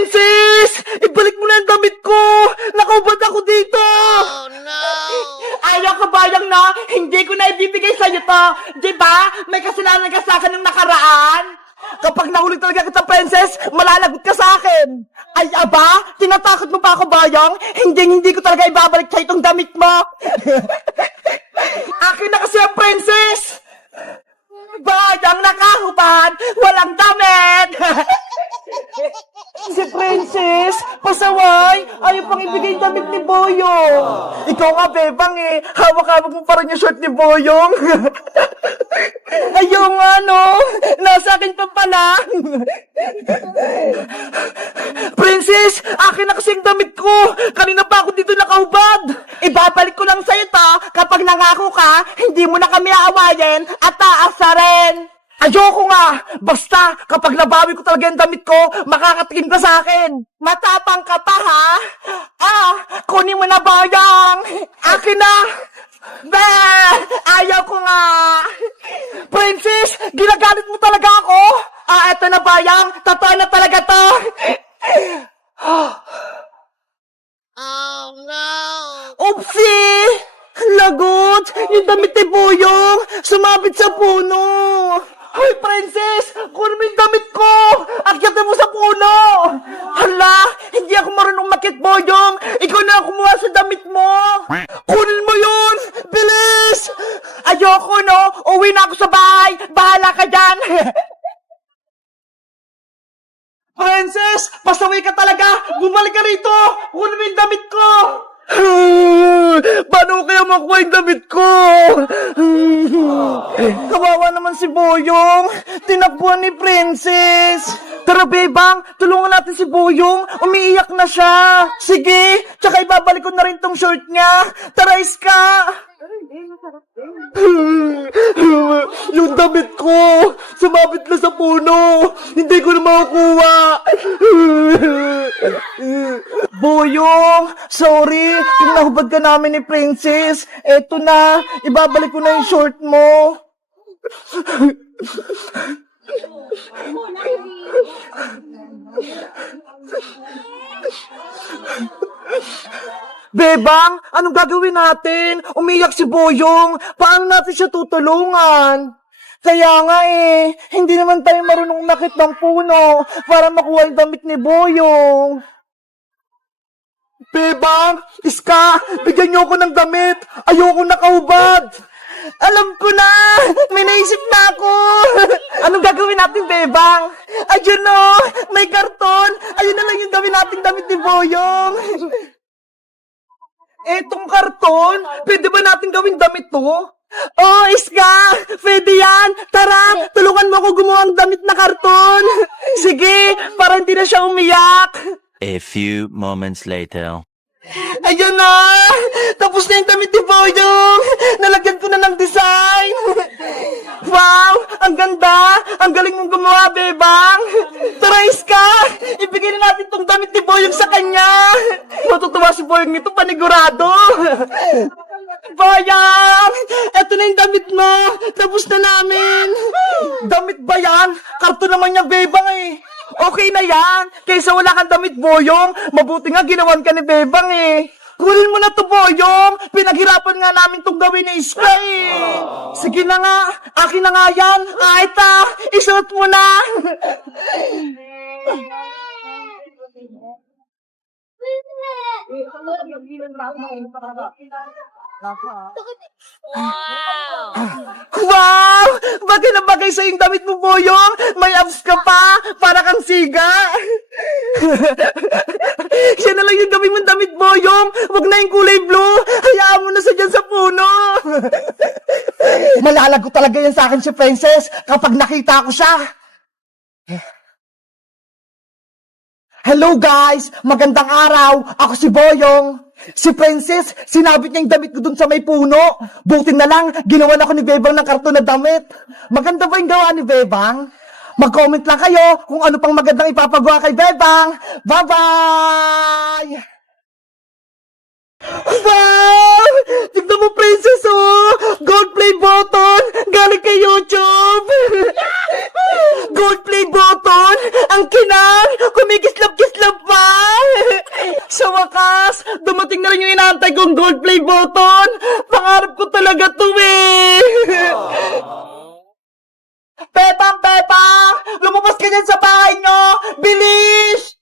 Princess! Ibalik mo na ang damit ko! Nakaubad ako dito! Oh no! Ayaw ka bayang na, hindi ko na ibibigay sa'yo to. Diba? May kasalanan ka sa akin ng nakaraan. Kapag nahuli talaga kita, Princess, malalagot ka sa akin. Ay, aba? Tinatakot mo pa ako, bayang? Hindi ko talaga ibabalik sa'yo itong damit mo. Akin na kasi ang Princess! Bayang nakahubad, walang damit! Si Princess, pasaway, ayaw pang ibigay yung damit ni Boyong. Ikaw nga, Bebang eh, hawak-hawak mo pa rin yung shirt ni Boyong. Ayaw nga, no? Nasa akin pa pala. Princess, akin na kasi yung damit ko. Kanina pa ako dito nakahubad. Ibabalik ko lang sa'yo to kapag nangako ka, hindi mo na kami aawayin at taas na rin. Ayoko nga! Basta, kapag nabawi ko talaga yung damit ko, makakatikim ka sa akin! Matapang ka pa, ha? Kunin mo na, bayang! Akin na! Be! Ayaw ko nga! Princess, ginagalit mo talaga ako? Eto na, bayang! Totoo na talaga to! Oh no! Oopsie! Lagot! Yung damit ni Boyong! Sumabit sa puno! Hoy, Princess! Kunin mo yung damit ko! Akyatin mo sa puno! Hala! Hindi ako marunong makit, Boyong! Ikaw na kumuha sa damit mo! Kunin mo yun! Bilis! Ayoko, no? Uwi na ako sa bahay! Bahala ka dyan! Princess! Pasaway ka talaga! Bumalik ka rito! Kunin mo yung damit ko! Paano kaya makuha yung damit ko? Kawawa naman si Boyong. Tinakbuhan ni Princess. Tara, Bebang, tulungan natin si Boyong. Umiiyak na siya. Sige, tsaka ibabalik ko na rin tong short niya. Tara, Iska. Yung damit ko, sumabit na sa puno. Hindi ko na makukuha. Boyong, sorry. Kung nahubad ka namin ni Princess, eto na, ibabalik ko na yung short mo. Bebang, anong gagawin natin? Umiyak si Boyong. Paano natin siya tutulungan? Kaya nga eh, hindi naman tayo marunong umakit ng puno para makuha yung damit ni Boyong. Bebang, Iska, bigyan niyo ako ng damit. Ayoko nakahubad. Alam ko na! May naisip na ako! Anong gagawin natin, Bebang? Ayun o! May karton! Ayun na lang yung gawin natin damit ni Boyong! Etong karton? Pwede ba natin gawin damit to? Oh, Iska! Pwede yan! Tara! Tulungan mo ako gumawa ng damit na karton! Sige! Para hindi na siya umiyak! A few moments later. Ayun na! Tapos na yung damit ni Boyong! Nalagyan ko na ng design! Wow! Ang ganda! Ang galing mong gumawa, Bebang! Tara, Iska! Ibigay na natin tong damit ni Boyong sa kanya! Matutuwa si Boyong nito, panigurado! Boyong! Eto na yung damit mo! Tapos na namin! Damit ba yan? Karton naman niya, Bebang eh! Okay na yan! Kaysa wala kang damit, Boyong! Mabuti nga ginawan ka ni Bebang eh! Kunin mo na to, Boyong! Pinaghirapan nga namin tong gawin ni Iska eh! Sige na nga! Akin na nga yan! Ita! Isuot mo na! Wow! Wow! Bagay na bagay sa yung damit mo, Boyong! May abs ka pa! Para kang siga! Siya na lang yung gawin mong damit, Boyong! Huwag na yung kulay blue! Hayaan mo na sa dyan sa puno! Malalago talaga yan sa akin si Princess kapag nakita ko siya! Hello guys! Magandang araw! Ako si Boyong! Si Princess, sinabit niya yung damit ko dun sa may puno. Buti na lang, ginawa na ako ni Bebang ng karton na damit. Maganda ba yung gawa ni Bebang? Mag-comment lang kayo kung ano pang magandang ipapagawa kay Bebang. Bye-bye! Wow! Tignan mo, Princess, oh! Gold play button! Galing kay YouTube! Gold play button! Ang kinang! Kumikislap-kislap dumating na rin yung inaantay kong gold play button. Pangarap ko talaga to eh. Bebang! Lumabas ka dyan sa bahay nyo! Bilis!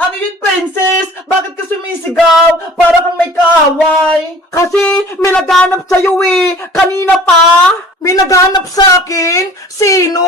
Ano yun, princess? Bakit ka sumisigaw? Para kang may kaaway. Kasi may naghanap sa'yo eh. Kanina pa. May naghanap sa akin. Sino?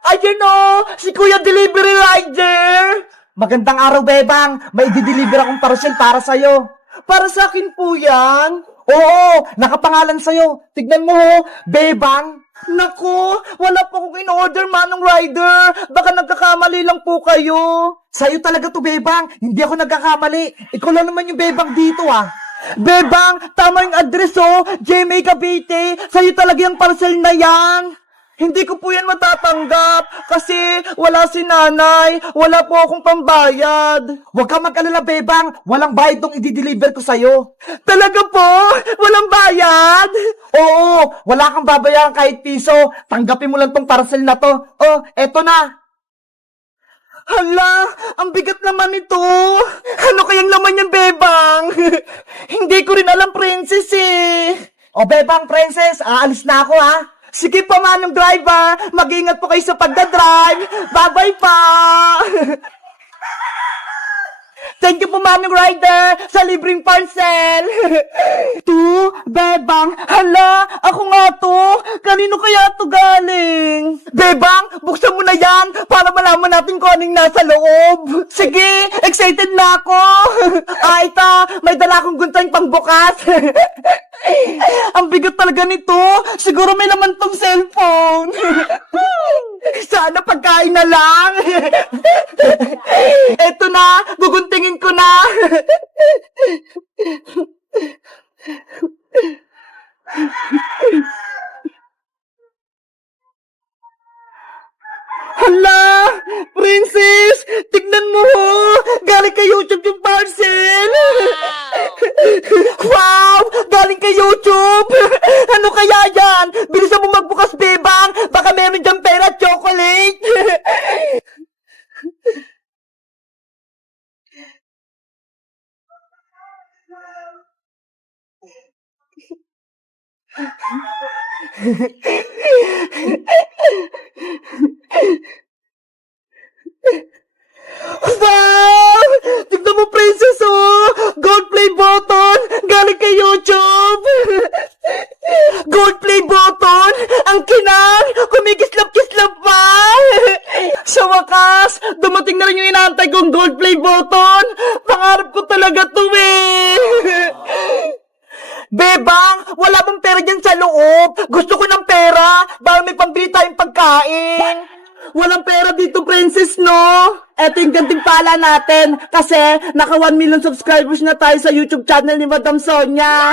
Ayun o, si Kuya Delivery Rider. Magandang araw, Bebang. May i-deliver akong parcel para sa'yo. Para sa akin po yan? Oo, nakapangalan sa'yo. Tignan mo, Bebang. Naku, wala po akong in-order, Manong Rider. Baka nagkakamali lang po kayo. Sa'yo talaga to, Bebang. Hindi ako nagkakamali. Ikaw lang naman yung Bebang dito, ah. Bebang, tama yung address, oh. JMA Cavite. Sa'yo talaga yung parcel na yan. Hindi ko po yan matatanggap kasi wala si nanay. Wala po akong pambayad. Huwag ka mag-alala, Bebang. Walang bayad tong i-deliver ko sa'yo. Talaga po? Walang bayad? Oo, wala kang babayaran kahit piso. Tanggapin mo lang tong parcel na to. Oh, eto na. Hala, ang bigat naman ito. Ano kayang laman yan, Bebang? Hindi ko rin alam, princess eh. O, Bebang, princess, aalis na ako ha. Sige pa, Manong driver. Mag-ingat po kayo sa pagdadrive. Bye-bye pa. Thank you po, Manong Rider, sa libreng parcel. To, Bebang. Hala, ako nga to. Kanino kaya to galing? Bebang, buksan mo na yan para malaman natin kung anong nasa loob. Sige, excited na ako. Ito, may dala akong guntang pangbukas. Ang bigat talaga nito. Siguro may laman tong cellphone. Sana pagkain na lang. Eto na, guguntingin ko na. Hala! Princess! Tignan mo ho! Galing kay YouTube yung parcel! Wow! Galing kay YouTube! Ano kaya yan? Bilisan mo magbukas, Bebang! Baka meron dyan pera at chocolate! Wow! Tignan mo, princess, oh! Gold play button! Galing kay YouTube! Gold play button! Ang kinang! Kumikislap-kislap pa! Sa wakas, dumating na rin yung inaantay kong gold play button! Pangarap ko talaga to eh! Bebang, wala bang pera dyan sa loob? Gusto ko ng pera, baka may pambili tayong pagkain. Walang pera dito, princess, no? Eto yung gantimpala natin kasi naka 1 million subscribers na tayo sa YouTube channel ni Madam Sonia.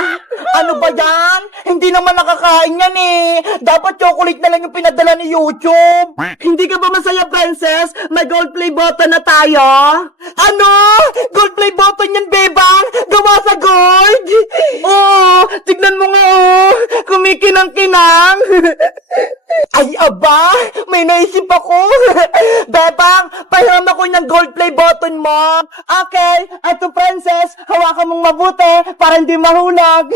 Ano ba yan? Hindi naman nakakain yan eh. Dapat chocolate na lang yung pinadala ni YouTube. Hindi ka ba masaya, princess? May gold play button na tayo. Ano? Gold play button yan, Bebang? Gawa sa gold? Oo, tignan mo nga oh. Kumikinang-kinang. Ay, aba, may naisip ako. Bebang, pahiram ako ng gold play button mo. Okay, eto princess, hawakan mong mabuti para hindi mahulog.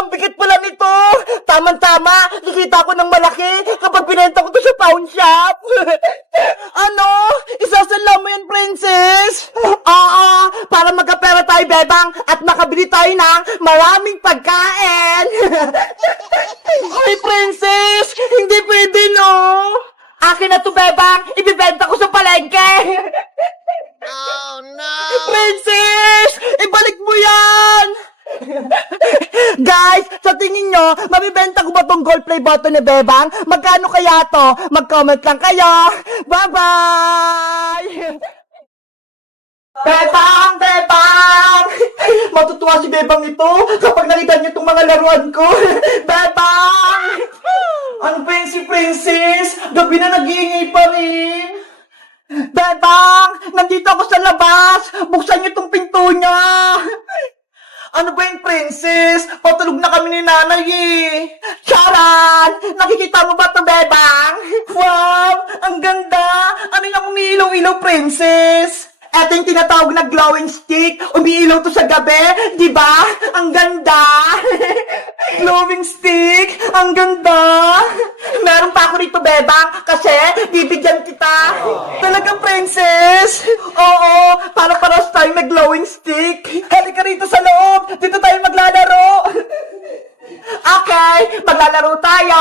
Ang bigat pala nito. Tama-tama, kikita ko ng malaki kapag binenta ko to sa pawn shop. Ano? Isasala mo yan, princess? Oo, para magkapera tayo, Bebang, at makabili tayo ng maraming pagkain. Ay, princess, hindi pwede, no? Akin na to, Bebang, ibibenta ko sa palengke. Oh no! Princess, ibalik mo yan. Guys, sa tingin nyo, mabibenta ko ba tong gold play button ni Bebang? Magkano kaya to? Mag-comment lang kayo. Bye-bye! Bebang! Bebang! Matutuwa si Bebang ito kapag nakita niyo itong mga laruan ko. Bebang! Ano ba yun si Princess? Gabi na nag-iingay pa rin. Bebang! Nandito ako sa labas! Buksan niyo itong pinto niya! Ano ba yung princess? Patulog na kami ni nanay eh. Charan! Nakikita mo ba ito, Bebang? Wow! Ang ganda! Ano yung umiilaw-ilaw, princess? Ito yung tinatawag na glowing stick. Umiilaw to sa gabi. Di ba? Ang ganda. Glowing stick. Ang ganda. Meron pa ako rito, Bebang. Kasi, bibigyan kita. Talagang princess? Oo. Para-paras tayo may glowing stick. Halika rito sa loob. Dito tayo maglalaro. Okay. Maglalaro tayo.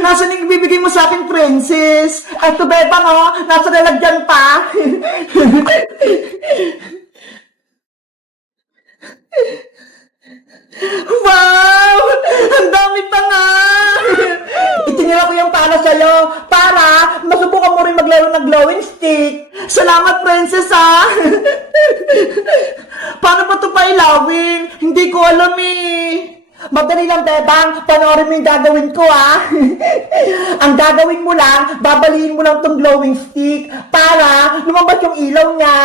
Nasaan yung ibibigay mo sa akin, princess? Ito, Bebang, oh. Nasa lalagyan pa. Wow! Ang dami pa nga! Itinira ko yung para sa'yo para masubukan mo rin maglaro ng glowing stick. Salamat, princess, ha? Paano ba ito pailawin? Hindi ko alam, eh. Madali lang, Bebang. Panoorin mo yung gagawin ko, ha? Ang gagawin mo lang, babaliin mo lang tong glowing stick para lumabas yung ilaw niya.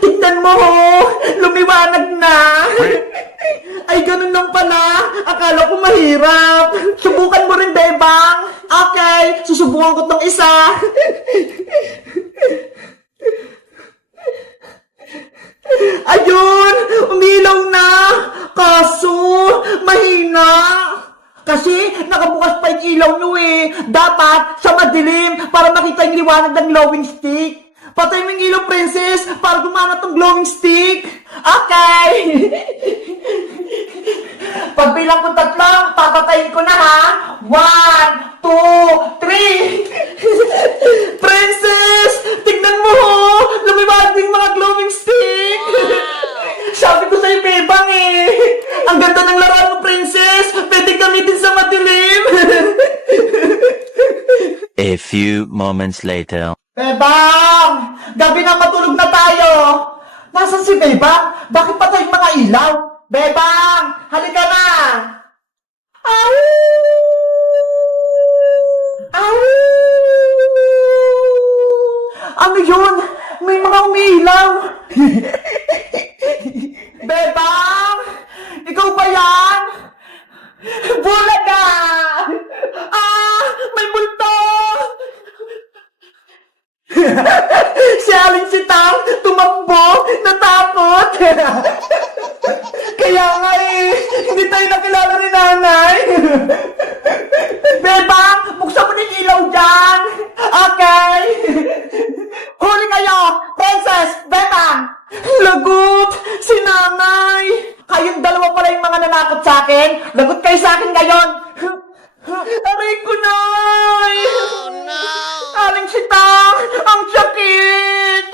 Tignan mo, lumiwanag na. Ay, ganun lang pala. Akala ko mahirap. Subukan mo rin, Bebang. Okay, susubukan ko tong isa. Ayun! Umilaw na! Kaso, mahina! Kasi, nakabukas pa yung ilaw nyo eh. Dapat, sa madilim, para makita yung liwanag ng glowing stick. Patay mo yung ilaw, princess, para gumana tong glowing stick. Okay! Pagbilang ko 3, papatayin ko na, ha? 1, 2, 3. Princess! Tignan mo, ho! Lumiwanag yung mga glowing stick! Sabi ko sa'yo, Bebang, eh! Ang ganda ng laruan mo, princess! Pwede gamitin sa madilim! A few moments later. Bebang! Gabi na, matulog na tayo! Nasaan si Bebang? Bakit patay yung mga ilaw? Bebang! Halika na! Au! Au! Ano yun? May mga umiilaw! Bebang! Ikaw ba yan? Bulaga! Ah! May multo! Si Aling Sitang tumakbo, natakot. Kaya nga eh, hindi tayo nakilala ni nanay. Bebang, buksan mo na yung ilaw dyan. Okay. Huli kayo, princess, Bebang. Lagot, si nanay. Kayong dalawa pala yung mga nanakot sa akin. Lagot kayo sa akin ngayon. Aray ko, nay. Oh no! Aling Sitang, ang sakit!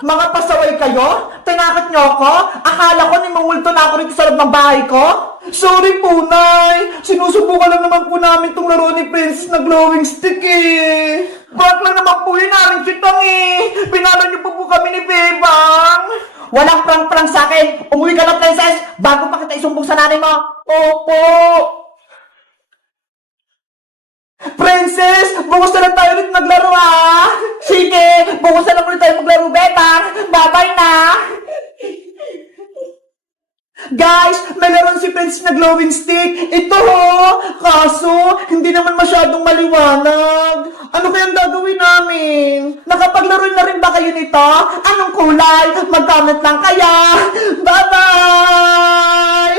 Mga pasaway kayo? Tinakot niyo ako? Akala ko nimumulto na ako rito sa loob ng bahay ko? Sorry po, Nay! Sinusubukan lang naman po namin tong laro ni Princess na glowing stick eh! Bakit lang naman po yun, Aling Sitang eh! Pinala niyo po kami ni Bebang! Walang prang-prang sa akin! Umuwi ka na, Princess! Bago pa kita isumbong sa nanay mo! Opo! Princess, bukas na lang tayo ulit maglaro, ha? Sige, bukas na lang ulit tayo maglaro, Bebang. Bye-bye na. Guys, may laruan si Princess na glowing stick. Ito, ho. Kaso, hindi naman masyadong maliwanag. Ano kayang gagawin namin? Nakapaglaro na rin ba kayo nito? Anong kulay? Mag-comment lang kaya. Bye-bye!